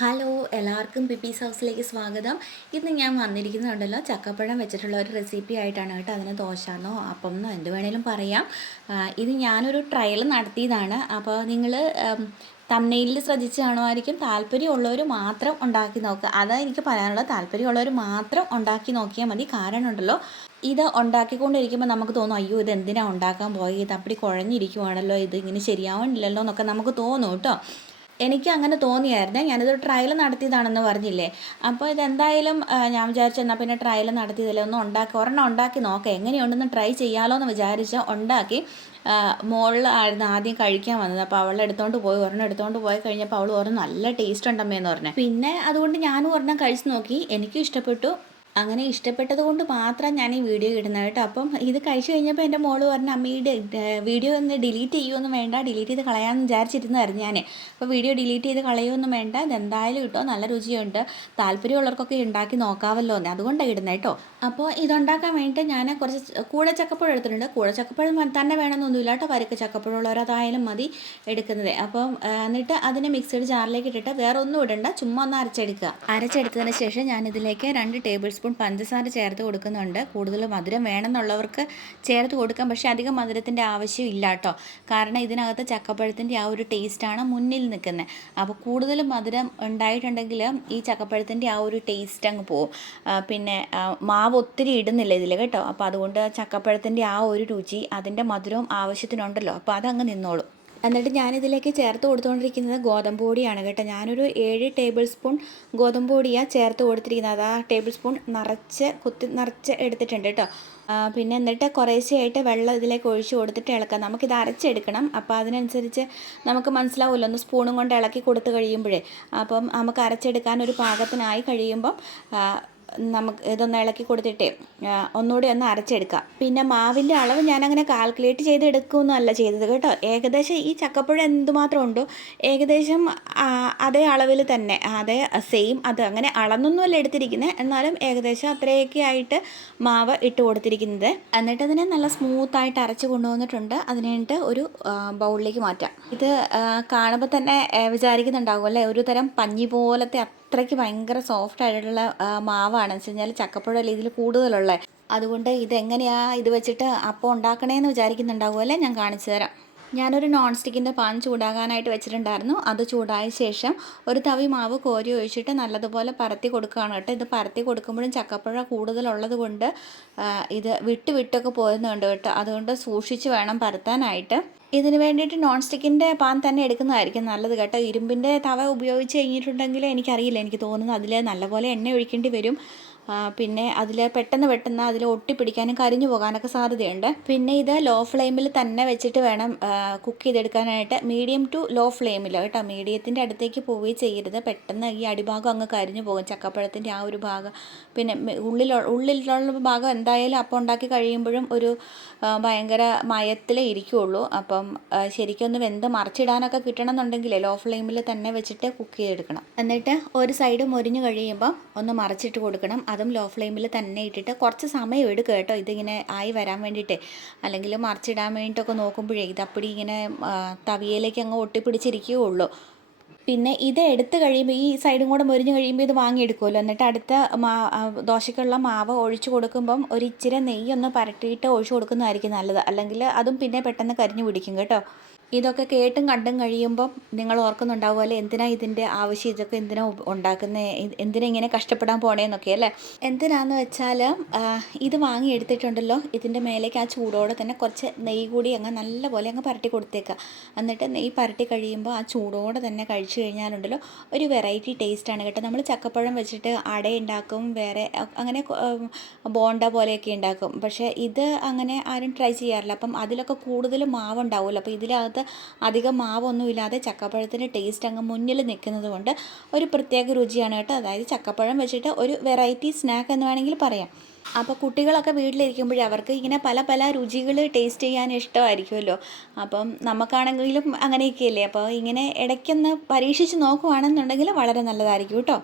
Hello എല്ലാവർക്കും പിപ്പീസ് ഹൗസിലേക്ക് സ്വാഗതം. ഇന്ന് ഞാൻ വന്നിരിക്കുന്നുണ്ടല്ലോ ചക്കപ്പഴം വെച്ചിട്ടുള്ള ഒരു റെസിപ്പി ആയിട്ടാണ് കേട്ടോ. അതിന് ദോശന്നോ അപ്പമെന്നോ എന്ത് വേണേലും പറയാം. ഇത് ഞാനൊരു ട്രയൽ നടത്തിയതാണ്. അപ്പോൾ നിങ്ങൾ തമ്മനെയിലിൽ ശ്രദ്ധിച്ച് കാണുമായിരിക്കും. താല്പര്യമുള്ളവർ മാത്രം ഉണ്ടാക്കി നോക്കുക. അതാണ് എനിക്ക് പറയാനുള്ളത്. താല്പര്യമുള്ളവർ മാത്രം ഉണ്ടാക്കി നോക്കിയാൽ മതി. കാരണം ഉണ്ടല്ലോ, ഇത് ഉണ്ടാക്കിക്കൊണ്ടിരിക്കുമ്പോൾ നമുക്ക് തോന്നും, അയ്യോ ഇത് എന്തിനാണ് ഉണ്ടാക്കാൻ പോയി, ഇത് അപ്പടി കുഴഞ്ഞിരിക്കുവാണല്ലോ, ഇത് ഇങ്ങനെ ശരിയാവണില്ലല്ലോ എന്നൊക്കെ നമുക്ക് തോന്നും കേട്ടോ. എനിക്ക് അങ്ങനെ തോന്നിയായിരുന്നേ. ഞാനിതൊരു ട്രയൽ നടത്തിയതാണെന്ന് പറഞ്ഞില്ലേ. അപ്പോൾ ഇതെന്തായാലും ഞാൻ വിചാരിച്ചു എന്നാൽ പിന്നെ ട്രയൽ നടത്തിയതല്ലേ, ഒരെണ്ണം ഉണ്ടാക്കി നോക്കാം, എങ്ങനെയുണ്ടെന്ന് ട്രൈ ചെയ്യാമല്ലോ എന്ന് വിചാരിച്ച് ഉണ്ടാക്കി. മോളിൽ ആയിരുന്നു ആദ്യം കഴിക്കാൻ വന്നത്. അപ്പോൾ അവളെ ഒരെണ്ണം എടുത്തുകൊണ്ട് പോയി കഴിഞ്ഞപ്പോൾ അവൾ പറഞ്ഞു നല്ല ടേസ്റ്റ് ഉണ്ടമ്മേന്ന് പറഞ്ഞു. പിന്നെ അതുകൊണ്ട് ഞാനും ഒരെണ്ണം കഴിച്ച് നോക്കി, എനിക്കും ഇഷ്ടപ്പെട്ടു. അങ്ങനെ ഇഷ്ടപ്പെട്ടത് കൊണ്ട് മാത്രം ഞാൻ ഈ വീഡിയോ ഇടുന്നത് കേട്ടോ. അപ്പം ഇത് കഴിച്ചു കഴിഞ്ഞപ്പോൾ എൻ്റെ മോള് പറഞ്ഞ അമ്മയുടെ വീഡിയോ ഒന്ന് ഡിലീറ്റ് ചെയ്യുമൊന്നും വേണ്ട, ഡിലീറ്റ് ചെയ്ത് കളയാമെന്ന് വിചാരിച്ചിരുന്നതായിരുന്നു ഞാൻ. അപ്പോൾ വീഡിയോ ഡിലീറ്റ് ചെയ്ത് കളയുമൊന്നും വേണ്ട, ഇതെന്തായാലും കിട്ടോ, നല്ല രുചിയുണ്ട്, താല്പര്യമുള്ളവർക്കൊക്കെ ഉണ്ടാക്കി നോക്കാമല്ലോ എന്ന്, അതുകൊണ്ടാണ് ഇടുന്നത് കേട്ടോ. അപ്പോൾ ഇതുണ്ടാക്കാൻ വേണ്ടിയിട്ട് ഞാൻ കുറച്ച് കൂടെ ചക്കപ്പഴം എടുത്തിട്ടുണ്ട്. കൂടെ ചക്കപ്പഴം തന്നെ വേണമെന്നൊന്നുമില്ല കേട്ടോ, വരക്ക് ചക്കപ്പഴമുള്ളവർ അതായാലും മതി എടുക്കുന്നത്. അപ്പം എന്നിട്ട് അതിനെ മിക്സഡ് ജാറിലേക്ക് ഇട്ടിട്ട് വേറെ ഒന്നും ഇടണ്ട, ചുമ്മാ ഒന്ന് അരച്ചെടുക്കുക. അരച്ചെടുത്തതിന് ശേഷം ഞാനിതിലേക്ക് 2 ടേബിൾ സ്പൂൺ പഞ്ചസാര ചേർത്ത് കൊടുക്കുന്നുണ്ട്. കൂടുതൽ മധുരം വേണമെന്നുള്ളവർക്ക് ചേർത്ത് കൊടുക്കാം, പക്ഷേ അധികം മധുരത്തിൻ്റെ ആവശ്യമില്ല കേട്ടോ. കാരണം ഇതിനകത്ത് ചക്കപ്പഴത്തിൻ്റെ ആ ഒരു ടേസ്റ്റാണ് മുന്നിൽ നിൽക്കുന്നത്. അപ്പോൾ കൂടുതൽ മധുരം ഉണ്ടായിട്ടുണ്ടെങ്കിൽ ഈ ചക്കപ്പഴത്തിൻ്റെ ആ ഒരു ടേസ്റ്റ് അങ്ങ് പോകും. പിന്നെ മാവ് ഒത്തിരി ഇടുന്നില്ല ഇതിൽ കേട്ടോ. അപ്പോൾ അതുകൊണ്ട് ചക്കപ്പഴത്തിൻ്റെ ആ ഒരു രുചി, അതിൻ്റെ മധുരവും ആവശ്യത്തിനുണ്ടല്ലോ, അപ്പോൾ അതങ്ങ് നിന്നോളും. എന്നിട്ട് ഞാനിതിലേക്ക് ചേർത്ത് കൊടുത്തുകൊണ്ടിരിക്കുന്നത് ഗോതമ്പ് പൊടിയാണ് കേട്ടോ. ഞാനൊരു 7 ടേബിൾ സ്പൂൺ ഗോതമ്പ് പൊടിയാണ് ചേർത്ത് കൊടുത്തിരിക്കുന്നത്. അത് ആ ടേബിൾ സ്പൂൺ നിറച്ച് എടുത്തിട്ടുണ്ട് കേട്ടോ. പിന്നെ എന്നിട്ട് കുറേശ്ശെയായിട്ട് വെള്ളം ഇതിലേക്ക് ഒഴിച്ച് കൊടുത്തിട്ട് ഇളക്കാം. നമുക്കിത് അരച്ചെടുക്കണം. അപ്പോൾ അതിനനുസരിച്ച് നമുക്ക് മനസ്സിലാവുമല്ലോ, ഒന്ന് സ്പൂണും കൊണ്ട് ഇളക്കി കൊടുത്ത് കഴിയുമ്പോഴേ. അപ്പം നമുക്ക് അരച്ചെടുക്കാൻ ഒരു പാകത്തിനായി കഴിയുമ്പം നമുക്ക് ഇതൊന്ന് ഇളക്കി കൊടുത്തിട്ടേ ഒന്നുകൂടി ഒന്ന് അരച്ചെടുക്കാം. പിന്നെ മാവിൻ്റെ അളവ് ഞാനങ്ങനെ കാൽക്കുലേറ്റ് ചെയ്ത് എടുക്കുകയൊന്നുമല്ല ചെയ്തത് കേട്ടോ. ഏകദേശം ഈ ചക്കപ്പഴം എന്തുമാത്രം ഉണ്ടോ ഏകദേശം അതേ അളവിൽ തന്നെ, അതേ സെയിം, അത് അങ്ങനെ അളന്നൊന്നുമല്ല എടുത്തിരിക്കുന്നത്, എന്നാലും ഏകദേശം അത്രയൊക്കെ ആയിട്ട് മാവ് ഇട്ട് കൊടുത്തിരിക്കുന്നത്. എന്നിട്ട് അതിനെ നല്ല സ്മൂത്തായിട്ട് അരച്ച് കൊണ്ടുവന്നിട്ടുണ്ട്. അതിനായിട്ട് ഒരു ബൗളിലേക്ക് മാറ്റാം. ഇത് കാണുമ്പോൾ തന്നെ വിചാരിക്കുന്നുണ്ടാകും അല്ലേ, ഒരു തരം പഞ്ഞി പോലത്തെ അത്രയ്ക്ക് ഭയങ്കര സോഫ്റ്റ് ആയിട്ടുള്ള മാവാണ്. വെച്ച് കഴിഞ്ഞാൽ ചക്കപ്പഴമല്ലേ ഇതിൽ കൂടുതലുള്ള, അതുകൊണ്ട് ഇതെങ്ങനെയാണ് ഇത് വെച്ചിട്ട് അപ്പം ഉണ്ടാക്കണേന്ന് വിചാരിക്കുന്നുണ്ടാകുമല്ലേ. ഞാൻ കാണിച്ചു തരാം. ഞാനൊരു നോൺ സ്റ്റിക്കിൻ്റെ പാൻ ചൂടാകാനായിട്ട് വെച്ചിട്ടുണ്ടായിരുന്നു. അത് ചൂടായ ശേഷം ഒരു തവി മാവ് കോരി ഒഴിച്ചിട്ട് നല്ലതുപോലെ പരത്തി കൊടുക്കുകയാണ് കേട്ടോ. ഇത് പരത്തി കൊടുക്കുമ്പോഴും ചക്കപ്പഴം കൂടുതലുള്ളത് കൊണ്ട് ഇത് വിട്ടൊക്കെ പോരുന്നുണ്ട് കേട്ടോ. അതുകൊണ്ട് സൂക്ഷിച്ച് വേണം പരത്താനായിട്ട്. ഇതിന് വേണ്ടിയിട്ട് നോൺ സ്റ്റിക്കിൻ്റെ പാൻ തന്നെ എടുക്കുന്നതായിരിക്കും നല്ലത് കേട്ടോ. ഇരുമ്പിൻ്റെ തവ ഉപയോഗിച്ച് കഴിഞ്ഞിട്ടുണ്ടെങ്കിൽ എനിക്കറിയില്ല, എനിക്ക് തോന്നുന്നു അതിൽ നല്ലപോലെ എണ്ണ ഒഴിക്കേണ്ടി വരും. പിന്നെ അതിൽ പെട്ടെന്ന് അതിൽ ഒട്ടിപ്പിടിക്കാനും കരിഞ്ഞു പോകാനൊക്കെ സാധ്യതയുണ്ട്. പിന്നെ ഇത് ലോ ഫ്ലെയിമിൽ തന്നെ വെച്ചിട്ട് വേണം കുക്ക് ചെയ്തെടുക്കാനായിട്ട്. മീഡിയം ടു ലോ ഫ്ലെയിമിൽ കേട്ടോ. മീഡിയത്തിൻ്റെ അടുത്തേക്ക് പോവുകയും ചെയ്യരുത്, പെട്ടെന്ന് ഈ അടിഭാഗം അങ്ങ് കരിഞ്ഞു പോകും, ചക്കപ്പഴത്തിൻ്റെ ആ ഒരു ഭാഗം. പിന്നെ ഉള്ളിലുള്ള ഭാഗം എന്തായാലും അപ്പം ഉണ്ടാക്കി കഴിയുമ്പോഴും ഒരു ഭയങ്കര മയത്തിലേ ഇരിക്കുകയുള്ളൂ. അപ്പം ശരിക്കും ഒന്ന് വെന്ത് മറിച്ചിടാനൊക്കെ കിട്ടണമെന്നുണ്ടെങ്കിൽ ലോ ഫ്ലെയിമിൽ തന്നെ വെച്ചിട്ട് കുക്ക് ചെയ്തെടുക്കണം. എന്നിട്ട് ഒരു സൈഡ് മൊരിഞ്ഞ് കഴിയുമ്പം ഒന്ന് മറിച്ചിട്ട് കൊടുക്കണം. അതും ലോ ഫ്ലെയിമിൽ തന്നെ ഇട്ടിട്ട് കുറച്ച് സമയം എടുക്കുക കേട്ടോ, ഇതിങ്ങനെ ആയി വരാൻ വേണ്ടിയിട്ട്. അല്ലെങ്കിൽ മറിച്ചിടാൻ വേണ്ടിയിട്ടൊക്കെ നോക്കുമ്പോഴേ ഇതപ്പടി ഇങ്ങനെ തവിയയിലേക്ക് അങ്ങ് ഒട്ടിപ്പിടിച്ചിരിക്കുകയുള്ളൂ. പിന്നെ ഇത് എടുത്ത് കഴിയുമ്പോൾ ഈ സൈഡും കൂടെ മൊരിഞ്ഞ് കഴിയുമ്പോൾ ഇത് വാങ്ങിയെടുക്കുമല്ലോ. എന്നിട്ട് അടുത്ത ദോശയ്ക്കുള്ള മാവ് ഒഴിച്ച് കൊടുക്കുമ്പം ഒരു ഇച്ചിരി നെയ്യൊന്ന് പരട്ടിയിട്ട് ഒഴിച്ച് കൊടുക്കുന്നതായിരിക്കും നല്ലത്. അല്ലെങ്കിൽ അതും പിന്നെ പെട്ടെന്ന് കരിഞ്ഞു പിടിക്കും കേട്ടോ. ഇതൊക്കെ കേട്ടും കണ്ടും കഴിയുമ്പം നിങ്ങൾ ഓർക്കുന്നുണ്ടാവുമല്ലേ, എന്തിനാ ഇതിൻ്റെ ആവശ്യം, ഇതൊക്കെ എന്തിനാ ഉണ്ടാക്കുന്നത്, എന്തിനാ ഇങ്ങനെ കഷ്ടപ്പെടാൻ പോണേന്നൊക്കെ അല്ലേ. എന്തിനാന്ന് വെച്ചാൽ ഇത് വാങ്ങിയെടുത്തിട്ടുണ്ടല്ലോ, ഇതിൻ്റെ മേലേക്ക് ആ ചൂടോടെ തന്നെ കുറച്ച് നെയ്യ് കൂടി അങ്ങ് നല്ലപോലെ അങ്ങ് പരട്ടി കൊടുത്തേക്കുക. എന്നിട്ട് നെയ്യ് പരട്ടി കഴിയുമ്പോൾ ആ ചൂടോടെ തന്നെ കഴിച്ചു കഴിഞ്ഞാലുണ്ടല്ലോ ഒരു വെറൈറ്റി ടേസ്റ്റാണ് കേട്ടോ. നമ്മൾ ചക്കപ്പഴം വെച്ചിട്ട് അട ഉണ്ടാക്കും, വേറെ അങ്ങനെ ബോണ്ട പോലെയൊക്കെ ഉണ്ടാക്കും. പക്ഷേ ഇത് അങ്ങനെ ആരും ട്രൈ ചെയ്യാറില്ല. അപ്പം അതിലൊക്കെ കൂടുതൽ മാവുണ്ടാവുമല്ലോ. അപ്പോൾ ഇതിനകത്ത് അധികം മാവൊന്നും ഇല്ലാതെ ചക്കപ്പഴത്തിൻ്റെ ടേസ്റ്റ് അങ്ങ് മുന്നിൽ നിൽക്കുന്നത് കൊണ്ട് ഒരു പ്രത്യേക രുചിയാണ് കേട്ടോ. അതായത് ചക്കപ്പഴം വെച്ചിട്ട് ഒരു വെറൈറ്റി സ്നാക്ക് എന്ന് വേണമെങ്കിൽ പറയാം. അപ്പോൾ കുട്ടികളൊക്കെ വീട്ടിലിരിക്കുമ്പോഴേ അവർക്ക് ഇങ്ങനെ പല രുചികൾ ടേസ്റ്റ് ചെയ്യാൻ ഇഷ്ടമായിരിക്കുമല്ലോ. അപ്പം നമുക്കാണെങ്കിലും അങ്ങനെയൊക്കെയല്ലേ. അപ്പോൾ ഇങ്ങനെ ഇടയ്ക്കൊന്ന് പരീക്ഷിച്ച് നോക്കുവാണെന്നുണ്ടെങ്കിൽ വളരെ നല്ലതായിരിക്കും കേട്ടോ.